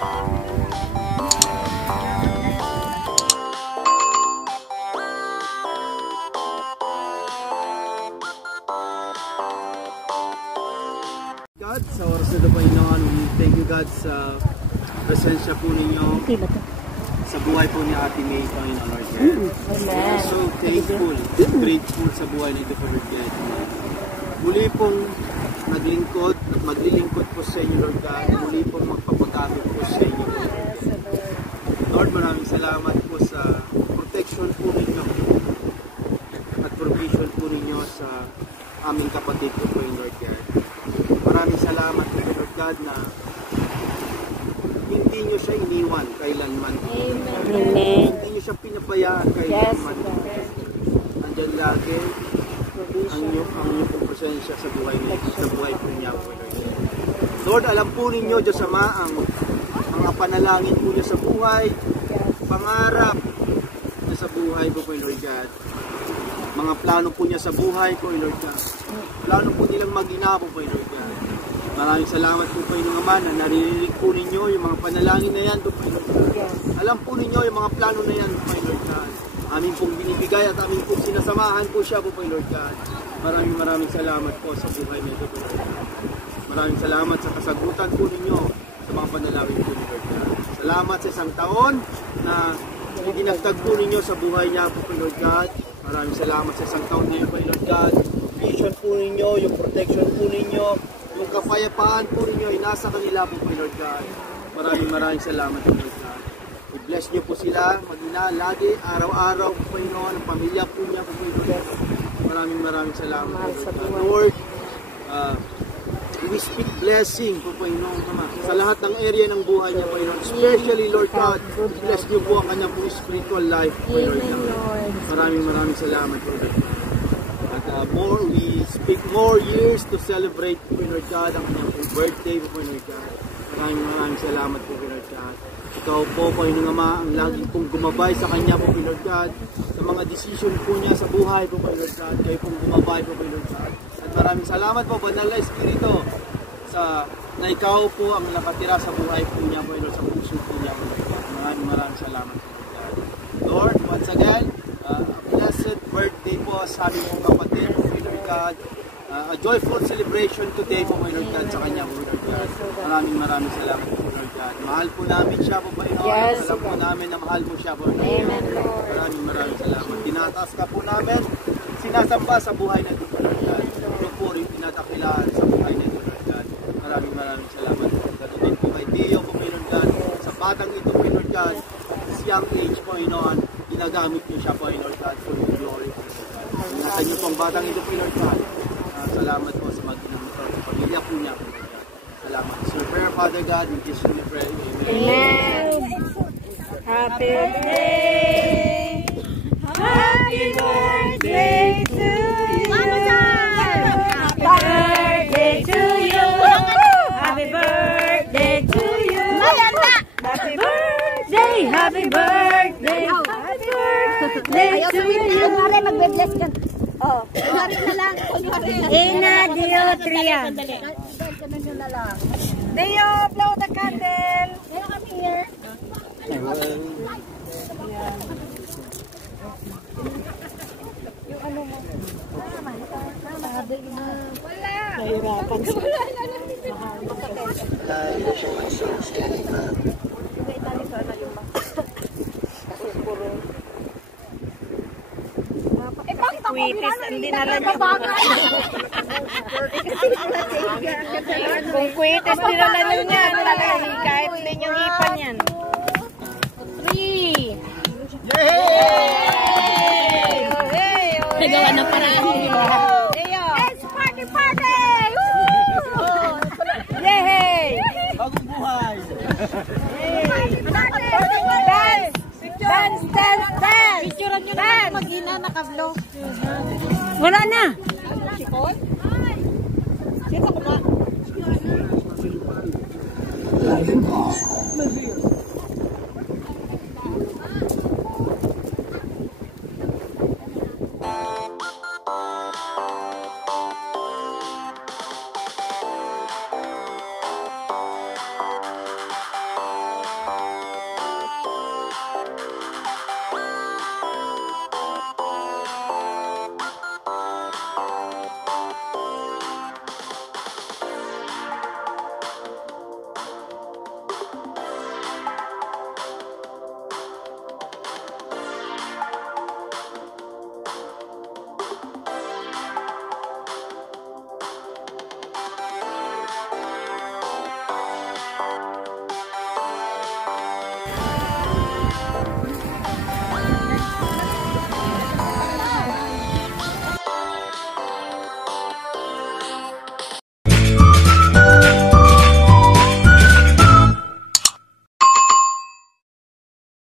God, sa oras na ito Panginoon, we thank you God sa presensya po ninyo sa buhay po ni Ate May, Panginoon Lord God. We are so thankful, grateful sa buhay na ito po Lord God. Muli pong naglingkod at maglilingkod po sa inyo Lord God. Muli pong magpapagapit po sa inyo Lord. Maraming salamat po sa protection po ninyo at provision po ninyo sa aming kapatid po Lord God. Maraming salamat po Lord God na hindi nyo siya iniwan kailanman. Amen. Hindi nyo siya pinabayaan kailanman. Nandyan lagi ang inyong presensya sa buhay niya, sa buhay po niya po Lord God. Lord, alam po ninyo Diyos Ama ang mga panalangin po niya sa buhay, pangarap niya sa buhay po Lord God. Mga plano po niya sa buhay po Lord God. Plano po nilang mag-ina po Lord God. Maraming salamat po Panginoong Ama na naririnig po ninyo yung mga panalangin na yan po Lord God. Alam po ninyo yung mga plano na yan po Lord God. Aming pong binibigay at aming pong sinasamahan po siya po Lord God. Maraming salamat po sa buhay nito po Lord God. Maraming salamat sa kasagutan po ninyo sa mga panalangin po Lord God. Salamat sa isang taon na idinagdag po ninyo sa buhay niya po Lord God. Maraming salamat sa isang taon niyo po Lord God. Vision po ninyo, yung protection po ninyo, yung kapayapaan po ninyo ay nasa kanila po Lord God. Maraming salamat po Lord God. I-bless niyo po sila, mag-ina lagi, araw-araw po Panginoon, ang pamilya po niya po Lord God. Maraming salamat po Lord. We speak blessing po Panginoon sa lahat ng area ng buhay niya Panginoon. Especially Lord God, bless niyo po ang kanyang po spiritual life po Lord God. Maraming salamat po Lord God. We speak more years to celebrate po Lord God ang kanyang po birthday po Lord God. Maraming salamat po Lord God. Ikaw po Panginoong Ama ang lagi pong gumabay sa kanya po Lord God sa mga decision po niya sa buhay po Lord God. Kayo pong gumabay po Lord God. At maraming salamat po Banal na Espiritu na ikaw po ang nakatira sa buhay po niya po Lord, sa puso po niya po Lord God. Maraming salamat po Lord God. Lord, once again, a blessed birthday po sa aming mga kapatid po Lord God. A joyful celebration today po Lord God sa kanya po Lord God. Maraming salamat po Lord God. Mahal po namin siya po Panginoon. Alam po namin na mahal po siya po Lord God. Maraming salamat. Tinataas ka po namin, sinasamba sa buhay na ito po Lord God. Ito po rin pinatakilaan sa buhay na ito Lord God. Maraming salamat po Lord God. Din po kay Dio po Lord God. Sa batang ito po Lord God. This young age po Panginoon, ginagamit niyo siya po Lord God for your glory. Ingatan niyo po ang batang ito po Lord God. Salamat po sa mag-inang ito. Pamilya po niya po Lord God. Salamat. Sir prayer Father God, in Jesus name we pray. Amen. Happy birthday! Happy birthday to you! Happy birthday to you! Happy birthday to you! Happy birthday! Happy birthday! Happy birthday to you! Magbe-bless ka. Oh, kunwari na lang. Ina Diotria. Ganun nyo na lang. Deo, blow the candle. Deo, come here. Yung ano mo. Sabi na. Wala. Nahirapan siya. Wala na lang. Kwitis ang dinala niyo. Kung kwitis dinala niyo niyan, kahit hindi niyo hipan yan. 3! Yay! Nagawa na parang. It's party! Yay! Bagong buhay! Dance! Picturean nyo na mag-ina naka-vlog. Wala na! Sikot? Sino ka ba?